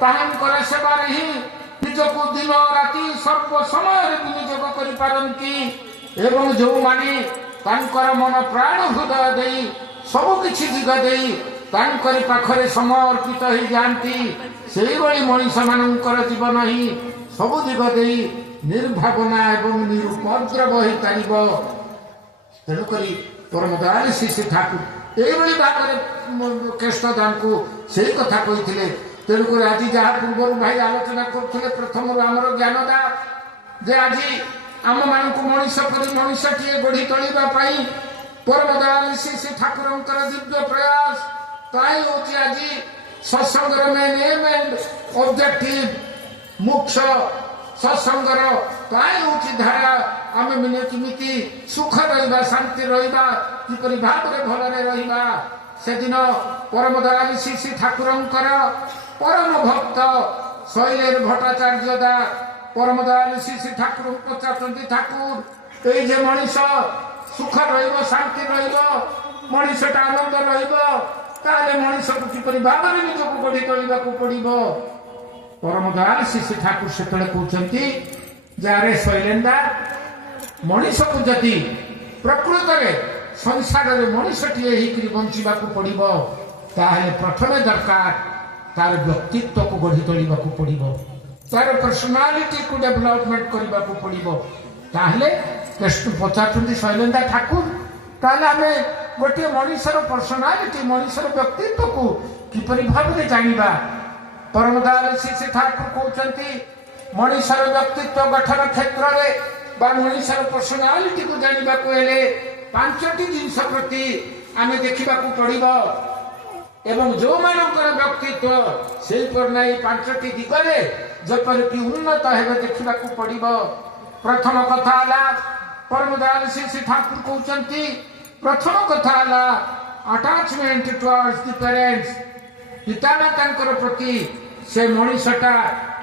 ତାହାଙ୍କର ସେବାରେ ହିଁ ନିଜକୁ ଦିନ ରାତି ସର୍ବ ସମୟରେ ବିନିଯୋଗ କରିପାରନ୍ତି ଏବଂ ଯେଉଁମାନେ ତାଙ୍କର ମନ ପ୍ରାଣ ହୃଦୟ ଦେଇ ସବୁ କିଛି ଦିଗ ଦେଇ ତାଙ୍କରି ପାଖରେ ସମର୍ପିତ ହେଇଯାଆନ୍ତି ସେଇଭଳି ମଣିଷମାନଙ୍କର ଜୀବନ ହିଁ ସବୁ ଦିଗ ଦେଇ ନିର୍ଭାବନା ଏବଂ ନିରୁପଦ୍ରବ ହେଇପାରିବ। ତେଣୁକରି ପରମ ଦୟାଳୁ ଶ୍ରୀ ଠାକୁର এইভাবে ভাবে কেষ্টদানକୁ ସେଇ କଥା କହିଥିଲେ। ତେଣୁକରି ଆଜି ଯାହା ପୂର୍ବରୁ ଭାଇ ଆଲୋଚନା କରୁଥିଲେ ପ୍ରଥମରୁ ଆମର ଜ୍ଞାନଦା ଯେ ଆଜି ଆମମାନଙ୍କୁ ମଣିଷ କରି ମଣିଷଟିଏ ଗଢ଼ି ତୋଳିବା ପାଇଁ ପରମ ଦୟାଳୁ ଶ୍ରୀ ଠାକୁରଙ୍କର ଦିବ୍ୟ ପ୍ରୟାସ ତାଇ ହେଉଛି ଆଜି ସତ୍ସଙ୍ଗର ମେନ୍ ଏମ୍ ଆଣ୍ଡ ଅବଜେକ୍ଟିଭ ମୁଖ୍ୟ ସତ୍ସଙ୍ଗର ତାଇ ହେଉଛି ଧାରା ଆମେ ମାନେ କେମିତି ସୁଖ ରହିବା ଶାନ୍ତି ରହିବା କିପରି ଭାବରେ ଭଲରେ ରହିବା। ସେଦିନ ପରମ ଦୟାଳୁ ଶ୍ରୀ ଠାକୁରଙ୍କର ପରମ ଭକ୍ତ ଶୈଲେଶ ଭଟ୍ଟାଚାର୍ଯ୍ୟ ଦା ପରମ ଦୟାଳୁ ଶ୍ରୀ ଠାକୁରଙ୍କୁ ପଚାରୁଛନ୍ତି ଠାକୁର ଏଇ ଯେ ମଣିଷ ସୁଖ ରହିବ ଶାନ୍ତି ରହିବ ମଣିଷଟା ଆନନ୍ଦ ରହିବ ତାହେଲେ ମଣିଷକୁ କିପରି ଭାବରେ ନିଜକୁ ଗଢ଼ି ତୋଳିବାକୁ ପଡ଼ିବ। ପରମ ଦୟାଳୁ ଶ୍ରୀ ଠାକୁର ସେତେବେଳେ କହୁଛନ୍ତି ଯେ ଆରେ ଶୈଲେନ୍ଦା ମଣିଷକୁ ଯଦି ପ୍ରକୃତରେ ସଂସାରରେ ମଣିଷଟିଏ ହେଇକରି ବଞ୍ଚିବାକୁ ପଡ଼ିବ ତାହେଲେ ପ୍ରଥମେ ଦରକାର ତାର ବ୍ୟକ୍ତିତ୍ୱକୁ ଗଢ଼ି ତୋଳିବାକୁ ପଡ଼ିବ ତାର ପର୍ସନାଲିଟିକୁ ଡେଭଲପମେଣ୍ଟ କରିବାକୁ ପଡ଼ିବ। ତାହେଲେ ପଚାରୁଛନ୍ତି ଶୈଲେନ୍ଦା ଠାକୁର ତାହେଲେ ଆମେ ଗୋଟିଏ ମଣିଷର ପର୍ସନାଲିଟି ମଣିଷର ବ୍ୟକ୍ତିତ୍ୱକୁ କିପରି ଭାବରେ ଜାଣିବା। ପରମ ଦୟାଳୁ ଶ୍ରୀ ଠାକୁର କହୁଛନ୍ତି ମଣିଷର ବ୍ୟକ୍ତିତ୍ୱ ଗଠନ କ୍ଷେତ୍ରରେ ବା ମଣିଷର ପର୍ସନାଲିଟିକୁ ଜାଣିବାକୁ ହେଲେ ପାଞ୍ଚଟି ଜିନିଷ ପ୍ରତି ଆମେ ଦେଖିବାକୁ ପଡ଼ିବ ଏବଂ ଯେଉଁମାନଙ୍କର ବ୍ୟକ୍ତିତ୍ୱ ସେହିପରି ନାହିଁ ପାଞ୍ଚଟି ଦିଗରେ ଯେପରିକି ଉନ୍ନତ ହେବେ ଦେଖିବାକୁ ପଡ଼ିବ। ପ୍ରଥମ କଥା ହେଲା ପରମ ଦୟାଳୁ ଶ୍ରୀ ଠାକୁର କହୁଛନ୍ତି ପ୍ରଥମ କଥା ହେଲା ଆଟାଚମେଣ୍ଟ ଟୁୱାର୍ଡସ୍ ଦି ପ୍ୟାରେଣ୍ଟସ୍ ପିତାମାତାଙ୍କର ପ୍ରତି ସେ ମଣିଷଟା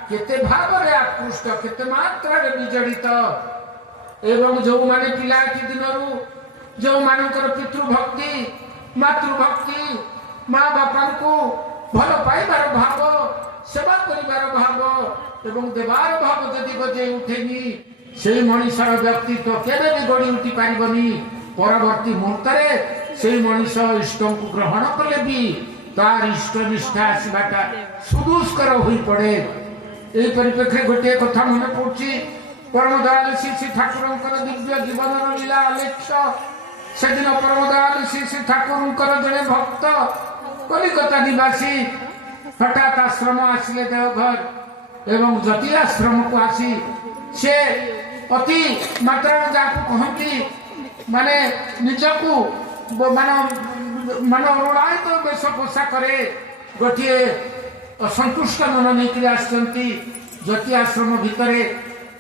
କେତେ ଭାବରେ ଆକୃଷ୍ଟ କେତେ ମାତ୍ରାରେ ବିଜଡ଼ିତ ଏବଂ ଯେଉଁମାନେ ପିଲାଟି ଦିନରୁ ଯେଉଁମାନଙ୍କର ପିତୃଭକ୍ତି ମାତୃଭକ୍ତି ମା ବାପାଙ୍କୁ ଭଲ ପାଇବାର ଭାବ ସେବା କରିବାର ଭାବ ଏବଂ ଦେବାର ଭାବ ଯଦି ବଜେଇ ଉଠେନି ସେଇ ମଣିଷର ବ୍ୟକ୍ତିତ୍ୱ କେବେ ବି ଗଢ଼ି ଉଠି ପାରିବନି। ପରବର୍ତ୍ତୀ ମୁହୂର୍ତ୍ତରେ ସେଇ ମଣିଷ ଇଷ୍ଟଙ୍କୁ ଗ୍ରହଣ କଲେ ବି ତାର ଇଷ୍ଟ ନିଷ୍ଠା ଆସିବାଟା ସୁଦୁଷ୍କର ହୋଇପଡ଼େ। ଏହି ପରିପ୍ରେକ୍ଷୀରେ ଗୋଟିଏ କଥା ମନେ ପଡ଼ୁଛି ପରମ ଦୟାଳୁ ଶ୍ରୀ ଠାକୁରଙ୍କର ଦିବ୍ୟ ଜୀବନର ଲୀଳା ଆଲେଖ୍ୟ। ସେଦିନ ପରମ ଦୟାଳୁ ଶ୍ରୀ ଠାକୁରଙ୍କର ଜଣେ ଭକ୍ତ କଲିକତା ନିବାସୀ ହଠାତ୍ ଆଶ୍ରମ ଆସିଲେ ଦେଓଘର ଏବଂ ଜ୍ୟୋତି ଆଶ୍ରମକୁ ଆସି ସେ ଅତି ମାତ୍ରାରେ ଯାହାକୁ କହନ୍ତି ମାନେ ନିଜକୁ ମାନେ ଅରୁଣାୟିତ ବେଶ ପୋଷାକରେ ଗୋଟିଏ ଅସନ୍ତୁଷ୍ଟ ମନ ନେଇକରି ଆସିଛନ୍ତି। ଜ୍ୟୋତି ଆଶ୍ରମ ଭିତରେ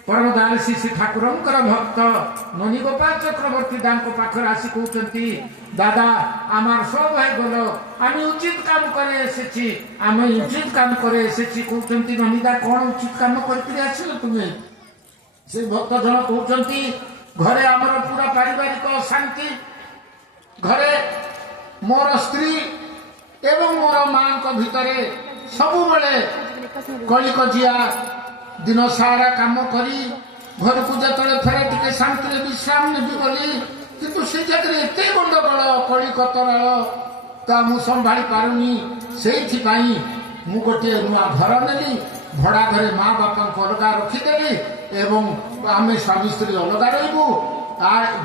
ପରମ ଦୟାଳୁ ଶ୍ରୀ ଠାକୁରଙ୍କର ଭକ୍ତ ନନୀ ଗୋପାଳ ଚକ୍ରବର୍ତ୍ତୀ ଦାଙ୍କ ପାଖରେ ଆସି କହୁଛନ୍ତି দাদা আমার সব হয়ে গেল আমি উচিত কাম করে এসেছি কৌଛନ୍ତି ননিদা কোন উচিত কাম করে আসিল তুমি। ସେ ଭକ୍ତ ଜଣ କହୁଛନ୍ତି ଘରେ ଆମର ପୁରା ପାରିବାରିକ ଅଶାନ୍ତି ଘରେ ମୋର ସ୍ତ୍ରୀ ଏବଂ ମୋର ମାଙ୍କ ଭିତରେ ସବୁବେଳେ କଳିକଜିଆ ଦିନ ସାରା କାମ କରି ଘରକୁ ଯେତେବେଳେ ଫେରେ ଟିକେ ଶାନ୍ତିରେ ବିଶ୍ରାମ ନେବି ବୋଲି କିନ୍ତୁ ସେ ଜାଗାରେ ଏତେ ଗଣ୍ଡଗୋଳ କଳି କତରାଳ ତା ମୁଁ ସମ୍ଭାଳି ପାରୁନି। ସେଇଥିପାଇଁ ମୁଁ ଗୋଟିଏ ନୂଆ ଘର ନେଲି ଭଡ଼ା ଘରେ ମା ବାପାଙ୍କୁ ଅଲଗା ରଖିଦେଲି ଏବଂ ଆମେ ସ୍ୱାମୀ ସ୍ତ୍ରୀ ଅଲଗା ରହିବୁ।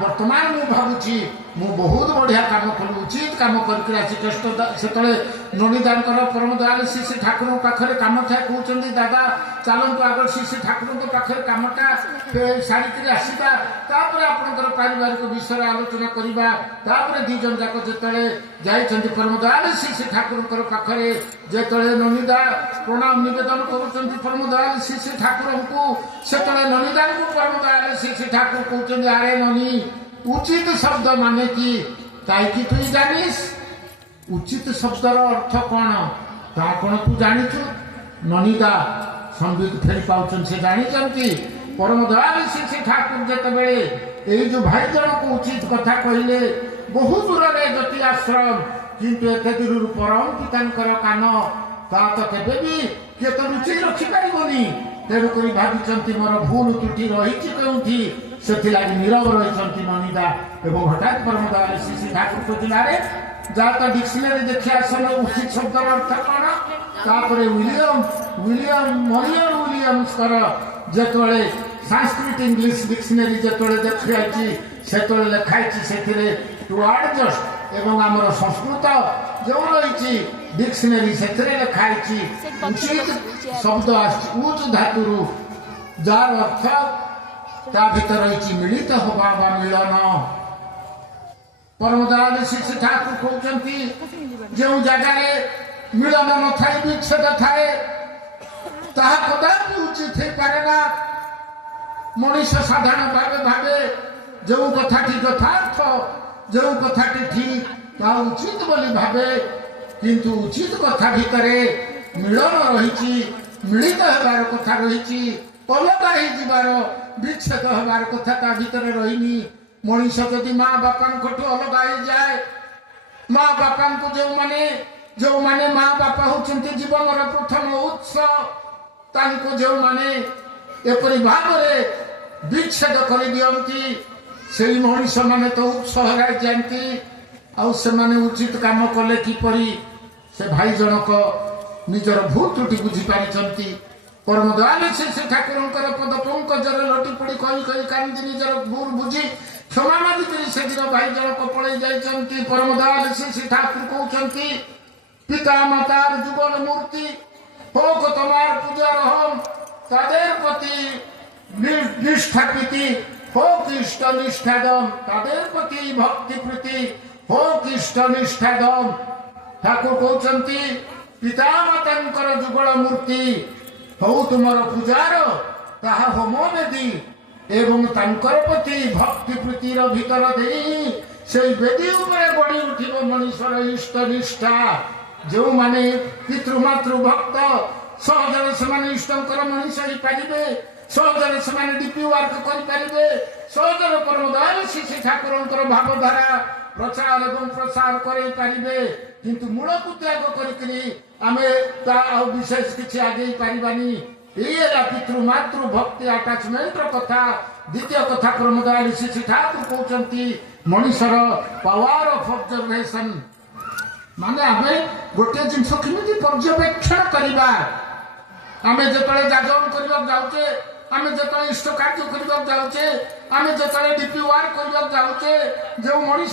ବର୍ତ୍ତମାନ ମୁଁ ଭାବୁଛି ମୁଁ ବହୁତ ବଢ଼ିଆ କାମ କଲି ଉଚିତ କାମ କରିକି ଆସି କଷ୍ଟ ସେତେବେଳେ ନନିଦାଙ୍କର ପରମ ଦୟାଳୁ ଶ୍ରୀ ଠାକୁରଙ୍କ ପାଖରେ କାମ ଥାଏ କହୁଛନ୍ତି ଦାଦା ଚାଲନ୍ତୁ ଆଗ ଶ୍ରୀ ଠାକୁରଙ୍କ ପାଖରେ କାମଟା ସାରିକିରି ଆସିବା ତାପରେ ଆପଣଙ୍କର ପାରିବାରିକ ବିଷୟରେ ଆଲୋଚନା କରିବା। ତାପରେ ଦୁଇ ଜଣ ଯାକ ଯେତେବେଳେ ଯାଇଛନ୍ତି ପରମ ଦୟାଳୁ ଶ୍ରୀ ଠାକୁରଙ୍କର ପାଖରେ ଯେତେବେଳେ ନନିଦା ପ୍ରଣାମ ନିବେଦନ କରୁଛନ୍ତି ପରମ ଦୟାଳୁ ଶ୍ରୀ ଠାକୁରଙ୍କୁ ସେତେବେଳେ ନନିଦାଙ୍କୁ ପରମ ଦୟାଳୁ ଶ୍ରୀ ଠାକୁର କହୁଛନ୍ତି ଆରେ ନନି উচিত শব্দ মানে কি তাই কি তুই জানিস উচিত শব্দর অর্থ কোন তা কোন তু জানিছু। ননিদা সম্বিত ফেরি পাউছেন সে জানিছন্তি পরম দয়ালু শ্রী ঠাকুর যেতবে এই যে ভাই জনক উচিত কথা কহিলে বহু দূরে জ্যোতি আশ্রম কিন্তু এতে দূর পরম পিতাঙ্কর কান ତା ତ କେବେ ବି କିଏ ତ ଲୁଚେଇ ରଖିପାରିବନି। ତେଣୁକରି ଭାବିଛନ୍ତି ମୋର ଭୁଲ ତ୍ରୁଟି ରହିଛି କେଉଁଠି, ସେଥିଲାଗି ନୀରବ ରହିଛନ୍ତି ନମିତା। ଏବଂ ହଠାତ୍ ପରମଦୟାଲ ଶ୍ରୀ ଶ୍ରୀ ଠାକୁର କହିଲେ ଯାହା ତ ଡିକ୍ସନାରୀ ଦେଖି ଆସନ ଉଚିତ ଶବ୍ଦର ଅର୍ଥ କଣ। ତାପରେ ୱିଲିୟମ୍ସଙ୍କର ଯେତେବେଳେ ସାଂସ୍କ୍ରିଟ ଇଂଲିଶ ଡିକ୍ସନାରୀ ଯେତେବେଳେ ଦେଖାଯାଇଛି ସେତେବେଳେ ଲେଖା ହେଇଛି ସେଥିରେ ଟୁ ଆଡଜଷ୍ଟ, ଏବଂ ଆମର ସଂସ୍କୃତ ଯେଉଁ ରହିଛି ଡିକ୍ସନାରୀ ସେଥିରେ ଲେଖା ହେଇଛି ଉଚିତ ଶବ୍ଦ ଆସିଛି ଉଚ ଧାତୁରୁ, ଯାହାର ଅର୍ଥ ତା ଭିତରେ ରହିଛି ମିଳିତ ହବା ବା ମିଳନ। ପରମଦୟାଲ ଶ୍ରୀ ଠାକୁର କହୁଛନ୍ତି ଯେଉଁ ଜାଗାରେ ମିଳନ ନଥାଏ ବିଚ୍ଛେଦ ଥାଏ ତାହା କଦାପି ଉଚିତ ହେଇପାରେ ନା। ମଣିଷ ସାଧାରଣ ଭାବେ ଯେଉଁ କଥାଟି ଯଥାର୍ଥ, ଯେଉଁ କଥାଟି ଠିକ ତାହା ଉଚିତ ବୋଲି ଭାବେ, କିନ୍ତୁ ଉଚିତ କଥା ଭିତରେ ମିଳନ ରହିଛି, ମିଳିତ ହେବାର କଥା ରହିଛି, ଅଲଗା ହେଇଯିବାର ବିଚ୍ଛେଦ ହେବାର କଥା ତା ଭିତରେ ରହିନି। ମଣିଷ ଯଦି ମା ବାପାଙ୍କଠୁ ଅଲଗା ହେଇଯାଏ, ମା ବାପାଙ୍କୁ ଯେଉଁମାନେ ମା ବାପା ହଉଛନ୍ତି ଜୀବନର ପ୍ରଥମ ଉତ୍ସ, ତାଙ୍କୁ ଯେଉଁମାନେ ଏପରି ଭାବରେ ବିଚ୍ଛେଦ କରିଦିଅନ୍ତି ସେଇ ମଣିଷ ମାନେ ତ ଉତ୍ସ ହରାଇ ଯାଆନ୍ତି। ଆଉ ସେମାନେ ଉଚିତ କାମ କଲେ କିପରି? ସେ ଭାଇ ଜଣକ ନିଜର ଭୁଲ ତ୍ରୁଟି ବୁଝିପାରିଛନ୍ତି। ପରମଦୟାଲ ଶ୍ରୀ ଠାକୁରଙ୍କର ପଦ ପଙ୍କଜରେ ଲଟି ପଡ଼ି କହି କାନ୍ଦି ନିଜର ଭୁଲ ବୁଝି କ୍ଷମା ମାଗିକରି ସେଦିନ ଭାଇ ଜଣକ ପଳେଇ ଯାଇଛନ୍ତି। ପରମଦୟାଲ ଶ୍ରୀ ଠାକୁର କହୁଛନ୍ତି পিতা মাতার যুগল মূর্তি হোক তোমার পূজার হোম, তাদের প্রতি নিষ্ঠা প্রীতি হোক ইষ্ট নিষ্ঠাদম, তাদের প্রতি ভক্তি প্রীতি হোক ইষ্ট নিষ্ঠাদম। ঠাকুর কହୁଛନ୍ତି পিতা মাতাଙ୍କର ଯୁଗଳ ମୂର୍ତ୍ତି ହଉ ତୁମର ପୂଜାର ତାହା ହୋମ ବେଦୀ, ଏବଂ ତାଙ୍କର ପ୍ରତି ଭକ୍ତି ପ୍ରୀତିର ଭିତର ଦେଇ ସେଇ ବେଦୀ ଉପରେ ଗଢ଼ି ଉଠିବ ମଣିଷର ଇଷ୍ଟ ନିଷ୍ଠା। ଯେଉଁମାନେ ପିତୃମାତୃ ଭକ୍ତ ସହଜରେ ସେମାନେ ଇଷ୍ଟଙ୍କର ମଣିଷ ହେଇପାରିବେ, ସହଜରେ ସେମାନେ ଡିପି ୱାର୍କ କରିପାରିବେ, ସହଜରେ ପରମଦୟାଲ ଶ୍ରୀ ଠାକୁରଙ୍କର ଭାବଧାରା ପ୍ରଚାର ଏବଂ ପ୍ରସାର କରାଇ ପାରିବେ। କିନ୍ତୁ ମୂଳକୁ ତ୍ୟାଗ କରିକିରି ଆମେ ତା ଆଉ ବିଶେଷ କିଛି ଆଗେଇ ପାରିବାନି। ଏଇ ହେଲା ପିତୃମାତୃ ଭକ୍ତି ଆଟାଚମେଣ୍ଟର କଥା। ଦ୍ୱିତୀୟ କଥା ପରମଦୟାଲ ଶ୍ରୀ ଠାକୁର କହୁଛନ୍ତି ମଣିଷର ପାୱାର ଅଫ ଅବଜରଭେସନ, ମାନେ ଆମେ ଗୋଟିଏ ଜିନିଷ କେମିତି ପର୍ଯ୍ୟବେକ୍ଷଣ କରିବା। ଆମେ ଯେତେବେଳେ ଯାଜନ କରିବାକୁ ଯାଉଛେ, ଆମେ ଯେତେବେଳେ ଇଷ୍ଟ କାର୍ଯ୍ୟ କରିବାକୁ ଯାଉଛେ, ଆମେ ଯେତେବେଳେ ଡିପି ୱାର୍କ କରିବାକୁ ଯାଉଛେ, ଯେଉଁ ମଣିଷ